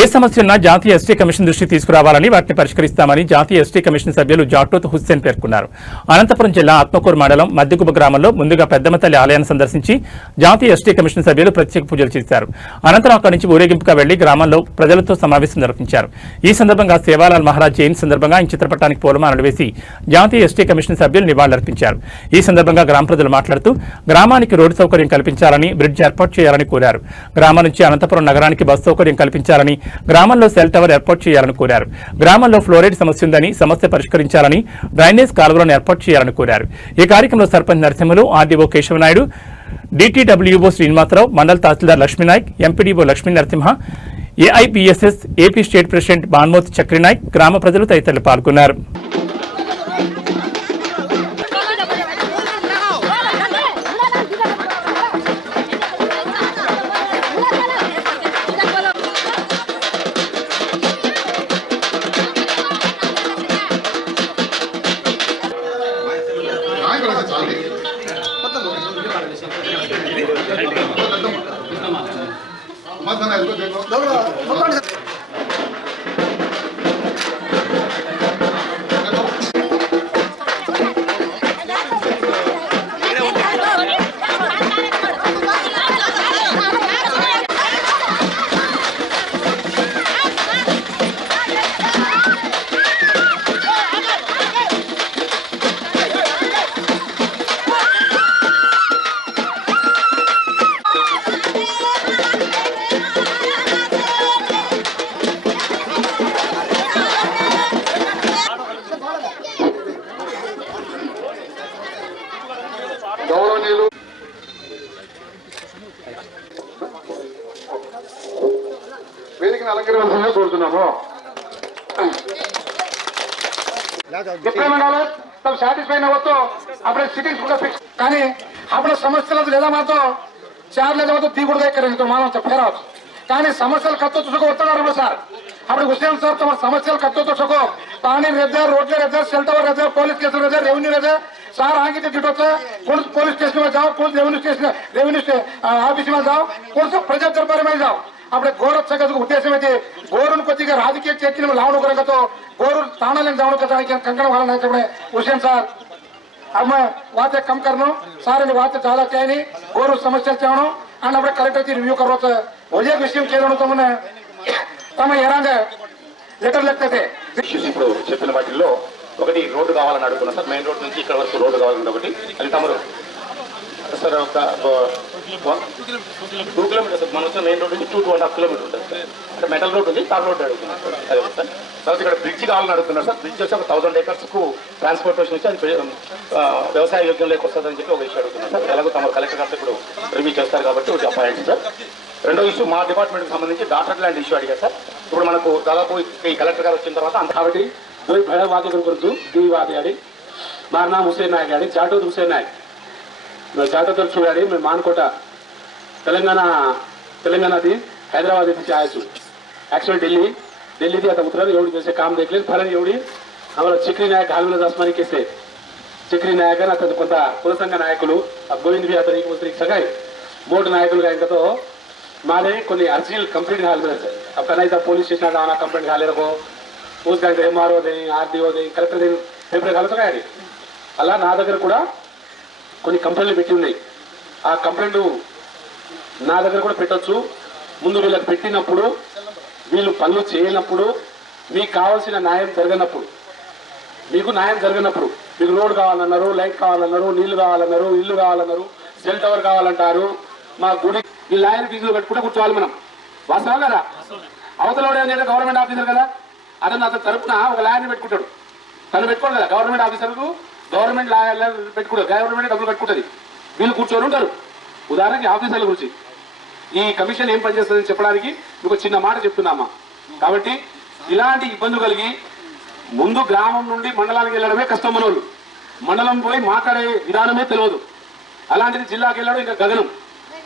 ఏ సమస్యన్నా జాతీయ ST commission దృష్టికి తీసుకురావాలని వాటిని పరిష్కరిస్తామని జాతీయ ఎస్టీ కమిషన్ సభ్యులు జాటోత్ హుస్సేన్ పేర్కొన్నారు. అనంతపురం జిల్లా ఆత్మకూరు మండలం మద్దిగుబ్బ గ్రామంలో ముందుగా పెద్దమ్మతల్లి ఆలయాన్ని సందర్శించి జాతీయ ఎస్టీ కమిషన్ సభ్యులు ప్రత్యేక పూజలు చేశారు. అనంతరం అక్కడి నుంచి ఊరేగింపుగా వెళ్లి గ్రామంలో ప్రజలతో సమావేశం నిర్వహించారు. ఈ సందర్భంగా సేవాలాల్ మహారాజ్ జయంతి సందర్భంగా ఆయన చిత్రపటానికి పూలమాలలు వేసి జాతీయ ఎస్టీ కమిషన్ సభ్యులు నివాళులర్పించారు. ఈ సందర్భంగా గ్రామ ప్రజలు మాట్లాడుతూ గ్రామానికి రోడ్డు సౌకర్యం కల్పించాలని, బ్రిడ్జ్ ఏర్పాటు చేయాలని కోరారు. గ్రామం నుంచి అనంతపురం నగరానికి బస్సు సౌకర్యం కల్పించాలని, గ్రామంలో సెల్ టవర్ ఏర్పాటు చేయాలని కోరారు. గ్రామంలో ఫ్లోరైడ్ సమస్య ఉందని, సమస్య పరిష్కరించాలని, డ్రైనేజ్ కాలువలను ఏర్పాటు చేయాలని కోరారు. ఈ కార్యక్రమంలో సర్పంచ్ నరసింహులు, ఆర్డీఓ కేశవనాయుడు, డిటిడబ్ల్యూఓ శ్రీనివాసరావు, మండల tahsildar Lakshminayak, MPDO Lakshmi Narasimha, AIPSS AP state president Banmoth Chakrinayak, గ్రామ ప్రజలు తదితరులు పాల్గొన్నారు. వేదికను అలంకరించాలని కోరుతున్నాము. तब सैटिस्फाई न हो तो अपने सिटिंग को फिक्स కానీ అప్పుడు సమస్యలు లేదా మాతో చార్ లేదా మాతో తీగుడు కरेंगे तो मानो फेरा కానీ సమస్యలు కత్తో చూసుకో వస్తున్నారు సార్ అప్పుడు హుస్సేన్ సార్ తమ సమస్యలు కత్తో చూసుకో पानी रहते रोड रहते सेल टावर रहते पुलिस केस रहते रेवेन्यू रहते सार आगे दिटो पुलिस स्टेशन में जाओ पुलिस रेवेन्यू ऑफिस में जाओ पुलिस प्रजा दरबार में जाओ अपने गौरव सगत उद्देश्य है गौरव को राजकीय चर्चा में लावण करेंगे तो गौरव थाना लेन जावण करता कंकण वाला है हुसैन सार अब मैं बातें कम करना सारे ने बातें ज्यादा चाहिए गौरव समस्या चाहना अंड अपने कलेक्टर की रिव्यू करो तो वजह विषय केवल तमने तम एरांगे లెటర్ లేకపోతే ఇప్పుడు చెప్పిన వాటిల్లో ఒకటి రోడ్డు కావాలని అడుగుతున్నా సార్. మెయిన్ రోడ్ నుంచి ఇక్కడ వరకు రోడ్డు కావాలని ఒకటి, అది తమరు సార్ ఒక 2 కిలోమీటర్స్ మనం వచ్చిన మెయిన్ రోడ్ నుంచి 2.5 కిలోమీటర్ ఉంటుంది సార్. అంటే మెటల్ రోడ్ ఉంది, తార్ రోడ్ అడుగుతున్నాం సార్. అదే సార్. తర్వాత ఇక్కడ బ్రిడ్జ్ కావాలని అడుగుతున్నారు సార్. బ్రిడ్జ్ వచ్చి ఒక 1000 ఏకర్స్కు ట్రాన్స్పోర్టేషన్ వచ్చి అది వ్యవసాయ యోగ్యంలోకి వస్తుందని చెప్పి ఒక ఇష్యూ అడుగుతున్నారు సార్. ఎలాగో తమ కలెక్టర్ గారు ఇప్పుడు రివ్యూ చేస్తారు కాబట్టి ఒక అపాయింట్ సార్. రెండో ఇష్యూ మా డిపార్ట్మెంట్కి సంబంధించి డాటర్ ల్యాండ్ ఇష్యూ అడిగారు సార్. ఇప్పుడు మనకు దాదాపు ఈ కలెక్టర్ గారు వచ్చిన తర్వాత కాబట్టి दो भैया वादे गुरुतु दी वादे आड़ी मार नाम हुसैन नायक आड़ी जाटोत हुसैन नायक मैं जाटोत चूड़ी मैं मानकोटा तेलंगाना थी हैदराबाद से आया छू एक्चुअली दिल्ली थी आता उतरा एवढी जैसे काम देख ले फरन एवढी हमारा चिकरी नायक हाल में आसमानी केसे चिकरी नायक आता కొంత కులసంఘ నాయకులు గోవింద్ भी आता एक सगाई बोर्ड నాయకులు ఇంకా तो मारे కొన్ని अर्जिल कंप्लीट हाल में अब कना इधर पुलिस स्टेशन आना कंप्लेंट हाले रखो उस गंटे एमआरओ देनी आरडीओ देनी कलेक्टर देनी పేపర్ కాలుతో కాయడి అలా నా దగ్గర కూడా కొన్ని కంప్లైంట్లు పెట్టి ఉన్నాయి. ఆ కంప్లైంట్ నా దగ్గర కూడా పెట్టొచ్చు. ముందు వీళ్ళకి పెట్టినప్పుడు వీళ్ళు పనులు చేయనప్పుడు మీకు కావాల్సిన న్యాయం జరగనప్పుడు మీకు న్యాయం జరగనప్పుడు మీకు రోడ్ కావాలన్నారు, లైట్ కావాలన్నారు, నీళ్లు కావాలన్నారు, ఇల్లు కావాలన్నారు, సెల్ టవర్ కావాలంటారు, మా గుడి ఈ లాయర్ ఫీజులు పెట్టుకుంటే కూర్చోవాలి మనం. వాస్తవం కదా? అవతల గవర్నమెంట్ ఆఫీసర్ కదా, అతను అతని తరపున ఒక లాయర్ని పెట్టుకుంటాడు. తను పెట్టుకోడు కదా, గవర్నమెంట్ ఆఫీసర్కు గవర్నమెంట్ లాయర్ పెట్టుకుంటారు, గవర్నమెంట్ డబ్బులు కట్టుకుంటుంది, వీళ్ళు కూర్చొని ఉంటారు. ఉదాహరణకి ఆఫీసర్ల గురించి ఈ కమిషన్ ఏం పనిచేస్తుందని చెప్పడానికి మీకు చిన్న మాట చెప్తున్నామా. కాబట్టి ఇలాంటి ఇబ్బందులు కలిగి ముందు గ్రామం నుండి మండలానికి వెళ్ళడమే కష్టం. మనోళ్ళు మండలం పోయి మాట్లాడే విధానమే తెలియదు. అలాంటిది జిల్లాకి వెళ్ళడం ఇంకా గగనం.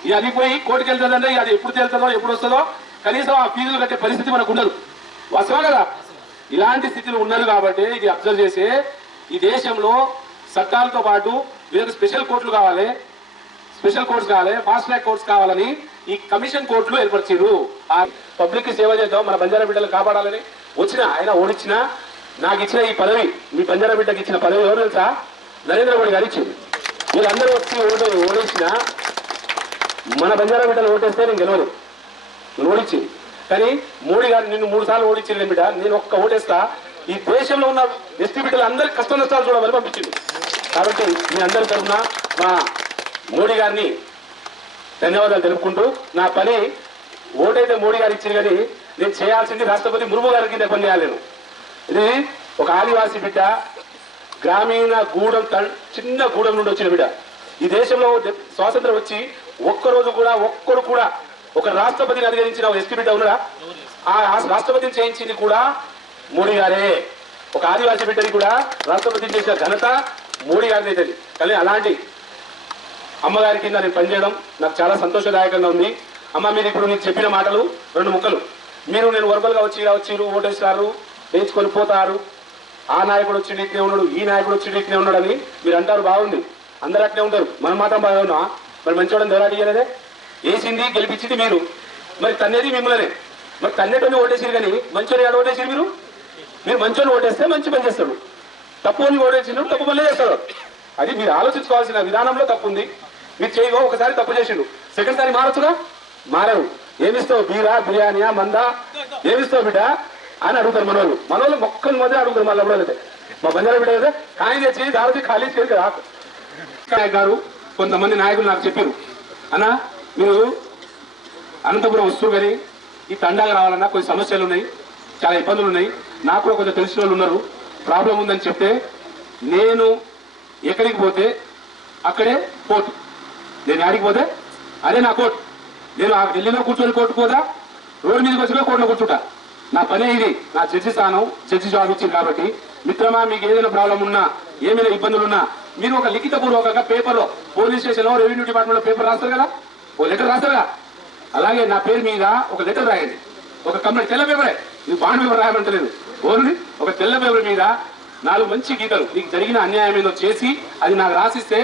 ఇది అది పోయి కోర్టుకు వెళ్తుందంటే అది ఎప్పుడు తేలుతుందో ఎప్పుడు వస్తుందో కనీసం ఆ ఫీజులు కట్టే పరిస్థితి మనకు ఉండదు. వాస్తవం కదా? ఇలాంటి స్థితిలో ఉన్నారు కాబట్టి ఇది అబ్జర్వ్ చేసే ఈ దేశంలో చట్టాలతో పాటు వీళ్ళకి స్పెషల్ కోర్టులు కావాలి, స్పెషల్ కోర్ట్స్ కావాలి, ఫాస్ట్ ట్రాక్ కోర్ట్స్ కావాలని ఈ కమిషన్ కోర్టులు ఏర్పరిచారు. ఆ పబ్లిక్ కి సేవ చేద్దాం, మన బంజారా బిడ్డలు కాపాడాలని వచ్చిన ఆయన ఓడించిన నాకు ఇచ్చిన ఈ పదవి, మీ బంజారా బిడ్డకి ఇచ్చిన పదవి ఎవరు తెలుసా? నరేంద్ర మోడీ గారు ఇచ్చింది. వీళ్ళందరూ వచ్చి ఓడించిన మన బంజారా బిడ్డలు ఓటేస్తే నేను గెలవదు, ఓడించింది. కానీ మోడీ గారు నిన్ను 3 సార్లు ఓడించింది బిడ్డ, నేను ఒక్క ఓటేస్తా, ఈ దేశంలో ఉన్న ఎస్టీ బిడ్డలు అందరికి కష్ట నష్టాలు చూడమని పంపించింది. కాబట్టి మీ అందరి తరఫున మా మోడీ గారిని ధన్యవాదాలు తెలుపుకుంటూ, నా పని ఓటైతే మోడీ గారు ఇచ్చింది, కానీ నేను చేయాల్సింది రాష్ట్రపతి ముర్ము గారి కింద పని చేయాలి. నేను ఇది ఒక ఆదివాసీ బిడ్డ, గ్రామీణ గూడెం, చిన్న గూడెం నుండి వచ్చిన బిడ్డ. ఈ దేశంలో స్వాతంత్రం వచ్చి ఒక్కరోజు కూడా ఒక్కడు కూడా ఒక రాష్ట్రపతిని అధిగరించిన ఎస్టీ బిడ్డ ఉన్నాడా? ఆ రాష్ట్రపతిని చేయించింది కూడా మోడీ గారే. ఒక ఆదివాసీ బిడ్డని కూడా రాష్ట్రపతిని చేసిన ఘనత మోడీ గారిది అవుతుంది. కానీ అలాంటి అమ్మగారి కింద నేను పనిచేయడం నాకు చాలా సంతోషదాయకంగా ఉంది. అమ్మ, మీరు ఇప్పుడు నీకు చెప్పిన మాటలు 2 ముక్కలు. మీరు నేను వర్బల్గా వచ్చి ఓటేస్తారు, వేయించుకొని పోతారు, ఆ నాయకుడు వచ్చి ఇట్నే ఉన్నాడు, ఈ నాయకుడు వచ్చి ఇట్నే ఉన్నాడని మీరు అంటారు. బాగుంది, అందరూ అట్నే ఉంటారు, మనం మాత్రం బాగున్నా. మరి మంచివాడని దేవాడియలేదే, వేసింది గెలిపించింది మీరు, మరి తన్నేది మిమ్మల్నే. మరి తన్నేటోని ఓటేసారు, కానీ మంచోని ఏడ ఓటేసారు మీరు? మీరు మంచోని ఓటేస్తే మంచి పని చేస్తాడు, తప్పుని ఓటేసినప్పుడు తప్పు పనులే చేస్తాడు. అది మీరు ఆలోచించుకోవాల్సిన విధానంలో తప్పు ఉంది. మీరు చేయగో, ఒకసారి తప్పు చేసిండు, సెకండ్ సారి మారచ్చుగా, మారరు. ఏమిస్తావు, బీరా, బిర్యానీయా, మందా, ఏమిస్తావు బిడ్డ అని అడుగుతారు మనోళ్ళు మొక్కలు మధ్య అడుగుతారు. మళ్ళీ ఎప్పుడైతే మా బంజారా బిడ్డ అయితే కాయ తెచ్చి దారి ఖాళీ చేసి రాకు గారు. కొంతమంది నాయకులు నాకు చెప్పారు, అన్న మీరు అనంతపురం వస్తూ కానీ ఈ తండాగా రావాలన్నా కొన్ని సమస్యలు ఉన్నాయి, చాలా ఇబ్బందులు ఉన్నాయి, నాకు కూడా కొంచెం తెలిసిన వాళ్ళు ఉన్నారు, ప్రాబ్లం ఉందని చెప్తే నేను ఎక్కడికి పోతే అక్కడే కోర్టు, నేను ఆడికి పోతే అదే నా కోర్టు. నేను ఆ ఢిల్లీలో కూర్చొని కోర్టు పోదా, రోడ్డు మీదకి వచ్చి కోర్టులో కూర్చుంటా. నా పనే ఇది, నా జడ్జి స్థానం, జడ్జి జాబ్ ఇచ్చింది. కాబట్టి మిత్రమా, మీకు ఏదైనా ప్రాబ్లం ఉన్నా, ఏమైనా ఇబ్బందులు ఉన్నా, మీరు ఒక లిఖిత పూర్వకంగా పేపర్లో, పోలీస్ స్టేషన్లో, రెవెన్యూ డిపార్ట్మెంట్లో పేపర్ రాస్తారు కదా, ఓ లెటర్ రాస్తారు కదా, అలాగే నా పేరు మీద ఒక లెటర్ రాయండి. ఒక కంప్లైంట్, తెల్ల పేపరే, ఇది బాండ్ పేపర్ రాయమంటలేదు, ఓన్లీ ఒక తెల్ల పేపర్ మీద 4 మంచి గీతలు, నీకు జరిగిన అన్యాయం ఏదో చేసి అది నాకు రాసిస్తే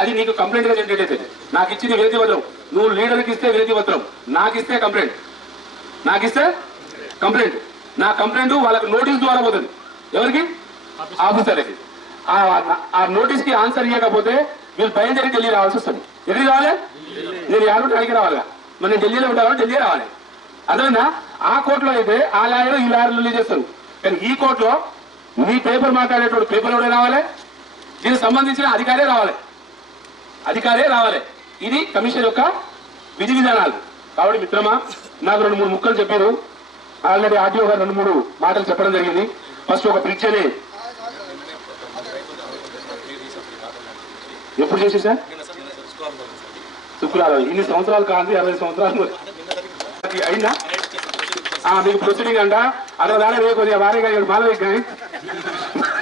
అది నీకు కంప్లైంట్ గా జనరేట్ అవుతుంది. నాకు ఇచ్చింది వినతి పత్రం, నువ్వు లీడర్కి ఇస్తే వినతి పత్రం, నాకు ఇస్తే కంప్లైంట్, నా కంప్లైంట్ వాళ్ళకి నోటీస్ ద్వారా పోతుంది. ఎవరికి? ఆఫీసర్కి. ఆ నోటీస్ కి ఆన్సర్ ఇవ్వకపోతే వీళ్ళు బయలుదేరి ఢిల్లీ రావాల్సి వస్తుంది. ఎక్కడికి రావాలి? నేను యారు అడిగి రావాలిగా, మరి నేను ఢిల్లీలో ఉంటాను, ఢిల్లీ రావాలి. అదేనా? ఆ కోర్టులో అయితే ఆ లాయర్ ఈ లాయర్ రిలీజ్ చేస్తారు, కానీ ఈ కోర్టులో నీ పేపర్ మాట్లాడేటోడు పేపర్ ఎవడే రావాలి, దీనికి సంబంధించిన అధికారే రావాలి. ఇది కమిషన్ యొక్క విధి విధానాలు. కాబట్టి మిత్రమా, నాకు 2-3 ముక్కలు చెప్పారు. ఆల్రెడీ ఆర్టీఓ గారు 2-3 మాటలు చెప్పడం జరిగింది. ఫస్ట్ ఒక బ్రిడ్జ్ అని ఎప్పుడు చేసేసా? శుక్రవారం. ఇన్ని సంవత్సరాలు కాదు, 60 సంవత్సరాలు అయినా మీకు ప్రొసీడింగ్ అంట. 60 కొద్దిగా భారీగా మాలవేసి కానీ